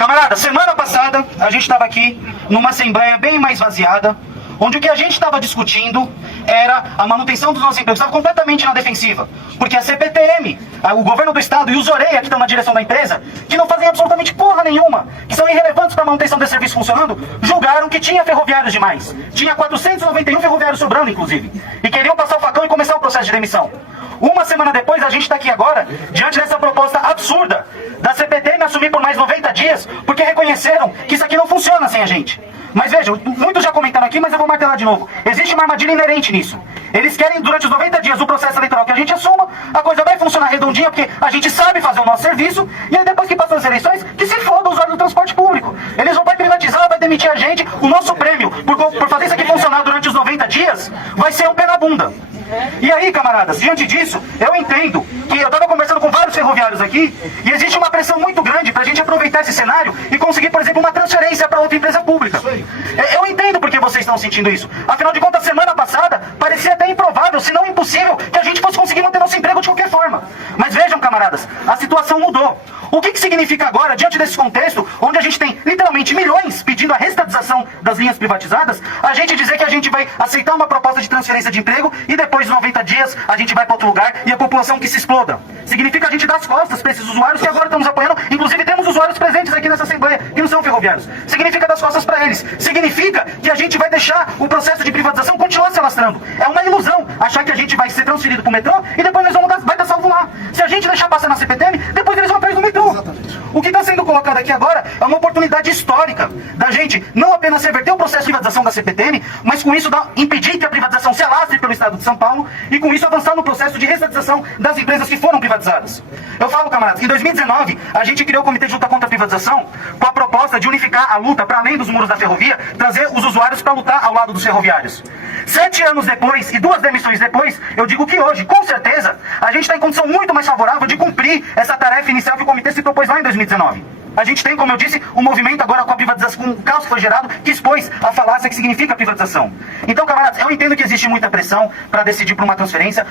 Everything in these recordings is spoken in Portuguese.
Camarada, semana passada a gente estava aqui numa assembleia bem mais vaziada, onde o que a gente estava discutindo era a manutenção dos nossos empregos. Estava completamente na defensiva, porque a CPTM, o governo do estado e os Oreia, que estão na direção da empresa, que não fazem absolutamente porra nenhuma, que são irrelevantes para a manutenção desse serviço funcionando, julgaram que tinha ferroviários demais. Tinha 491 ferroviários sobrando, inclusive, e queriam passar o facão e começar o processo de demissão. Uma semana depois, a gente está aqui agora, diante dessa proposta absurda da CPTM assumir por mais 90 dias, porque reconheceram que isso aqui não funciona sem a gente. Mas vejam, muitos já comentaram aqui, mas eu vou martelar de novo. Existe uma armadilha inerente nisso. Eles querem, durante os 90 dias do processo eleitoral que a gente assuma, a coisa vai funcionar redondinha, porque a gente sabe fazer o nosso serviço, e aí depois que passam as eleições, que se foda o usuário do transporte público. Eles vão privatizar, vai demitir a gente, o nosso prêmio, por fazer isso aqui funcionar durante os 90 dias, vai ser um pé na bunda. E aí, camaradas, diante disso, eu entendo que eu estava conversando com vários ferroviários aqui, e existe uma pressão muito grande para a gente aproveitar esse cenário e conseguir, por exemplo, uma transferência para outra empresa pública. Eu entendo porque vocês estão sentindo isso. Afinal de contas, semana passada, parecia até improvável, se não impossível, que a gente fosse conseguir manter nosso emprego de qualquer forma. Mas vejam, camaradas, a situação mudou. O que significa agora, diante desse contexto, onde a gente tem literalmente milhões pedindo a restatização das linhas privatizadas, a gente dizer que a gente vai aceitar uma proposta de transferência de emprego e depois de 90 dias a gente vai para outro lugar e a população que se exploda. Significa a gente dar as costas para esses usuários que agora estamos apoiando, inclusive temos usuários presentes aqui nessa assembleia que não são ferroviários. Significa dar as costas para eles. Significa que a gente vai deixar o processo de privatização continuar se alastrando. É uma ilusão achar que a gente vai ser transferido para o metrô e depois nós vamos vai estar salvo lá. Se a gente deixar passar na CPTM, depois eles vão atrás do metrô. O que está sendo colocado aqui agora é uma oportunidade histórica da gente não apenas reverter o processo de privatização da CPTM, mas com isso impedir que a privatização se alastre pelo estado de São Paulo e com isso avançar no processo de restatização das empresas que foram privatizadas. Eu falo, camaradas, que em 2019 a gente criou o Comitê de Luta contra a Privatização com a proposta de unificar a luta para além dos muros da ferrovia, trazer os usuários para lutar ao lado dos ferroviários. 7 anos depois e 2 demissões depois, eu digo que hoje, com certeza, a gente está em condição muito mais favorável de cumprir essa tarefa inicial que o comitê se propôs lá em 2019. A gente tem, como eu disse, um movimento agora com a privatização, com o caos que foi gerado, que expôs a falácia que significa a privatização. Então, camaradas, eu entendo que existe muita pressão para decidir por uma transferência,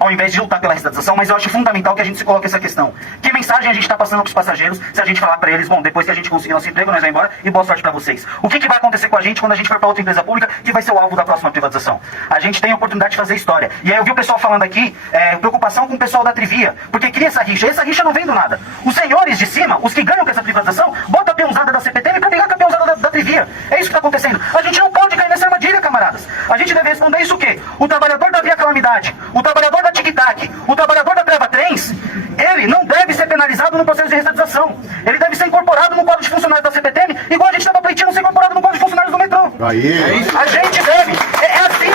ao invés de lutar pela restatização, mas eu acho fundamental que a gente se coloque essa questão. Que mensagem a gente está passando para os passageiros se a gente falar para eles, bom, depois que a gente conseguir nosso emprego, nós vamos embora e boa sorte para vocês. O que vai acontecer com a gente quando a gente for para outra empresa pública que vai ser o alvo da próxima privatização? A gente tem a oportunidade de fazer história. E aí eu vi o pessoal falando aqui, preocupação com o pessoal da Trivia, porque cria essa rixa. E essa rixa não vem do nada. Os senhores de cima, os que ganham com essa privatização, bota a peãozada da CPTM para pegar a peãozada da Trivia. É isso que está acontecendo. A gente não pode cair nessa armadilha, camaradas. A gente deve responder isso o quê? O trabalhador da Via Calamidade, o trabalhador da Tic Tac, o trabalhador da Treva Trens, ele não deve ser penalizado no processo de restatização. Ele deve ser incorporado no quadro de funcionários da CPTM, igual a gente estava pleiteando ser incorporado no quadro de funcionários do metrô. A gente deve. É assim.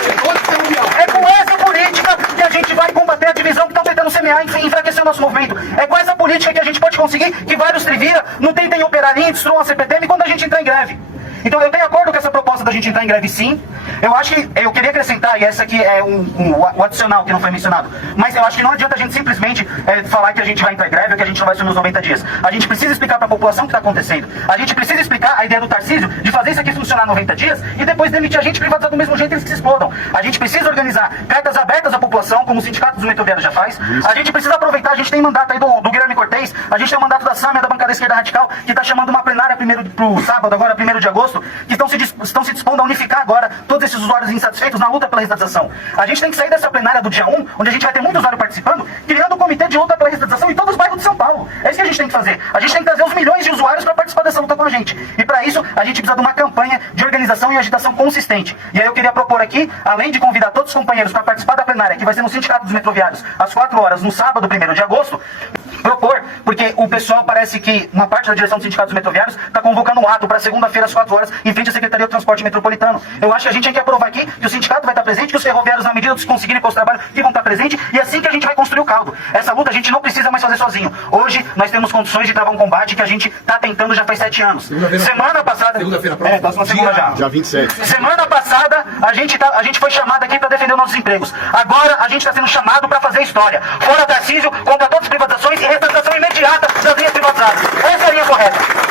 É com essa política que a gente vai combater a divisão que estão tentando semear e enfraquecer o nosso movimento. É com essa política que a gente pode conseguir que vários Trivia não tentem operar e destruam a CPTM quando a gente entrar em greve. Então eu tenho acordo com essa proposta da gente entrar em greve, sim. Eu acho que, eu queria acrescentar, e essa aqui é o adicional que não foi mencionado, mas eu acho que não adianta a gente simplesmente falar que a gente vai entrar em greve ou que a gente não vai assumir os 90 dias. A gente precisa explicar para a população o que está acontecendo. A gente precisa explicar a ideia do Tarcísio de fazer isso aqui funcionar 90 dias e depois demitir a gente e privatizar do mesmo jeito eles que se explodam. A gente precisa organizar cartas abertas à população, como o Sindicato dos Metroviários já faz. A gente precisa aproveitar, a gente tem mandato aí do Guilherme Cortez, a gente tem o mandato da Sâmia, da bancada esquerda radical, que está chamando uma plenária pro sábado, agora 1º de agosto, que estão se dispondo a unificar agora todos esses usuários insatisfeitos na luta pela restatização. A gente tem que sair dessa plenária do dia 1, onde a gente vai ter muito usuário participando, criando um comitê de luta pela restatização em todos os bairros de São Paulo. É isso que a gente tem que fazer. A gente tem que trazer os milhões de usuários para participar dessa luta com a gente. E para isso, a gente precisa de uma campanha de organização e agitação consistente. E aí eu queria propor aqui, além de convidar todos os companheiros para participar da plenária, que vai ser no Sindicato dos Metroviários, às 4 horas, no sábado, 1º de agosto, propor, porque o pessoal parece que uma parte da direção do Sindicato dos Metroviários está convocando um ato para segunda-feira às 4 horas em frente à Secretaria do Transporte Metropolitano. Eu acho que a gente tem que aprovar aqui que o sindicato vai estar presente, que os ferroviários, na medida dos que conseguirem pôr o trabalho, que vão estar presentes, e assim que a gente vai construir o caldo. Essa luta a gente não precisa mais fazer sozinho. Hoje nós temos condições de travar um combate que a gente está tentando já faz 7 anos. Semana passada... próxima segunda já. Dia 27. Semana passada a gente foi chamado aqui para defender os nossos empregos. Agora a gente está sendo chamado para fazer história. Fora Tarcísio, contra todas as privatizações e restatização imediata das linhas privatizadas. Essa é a linha correta.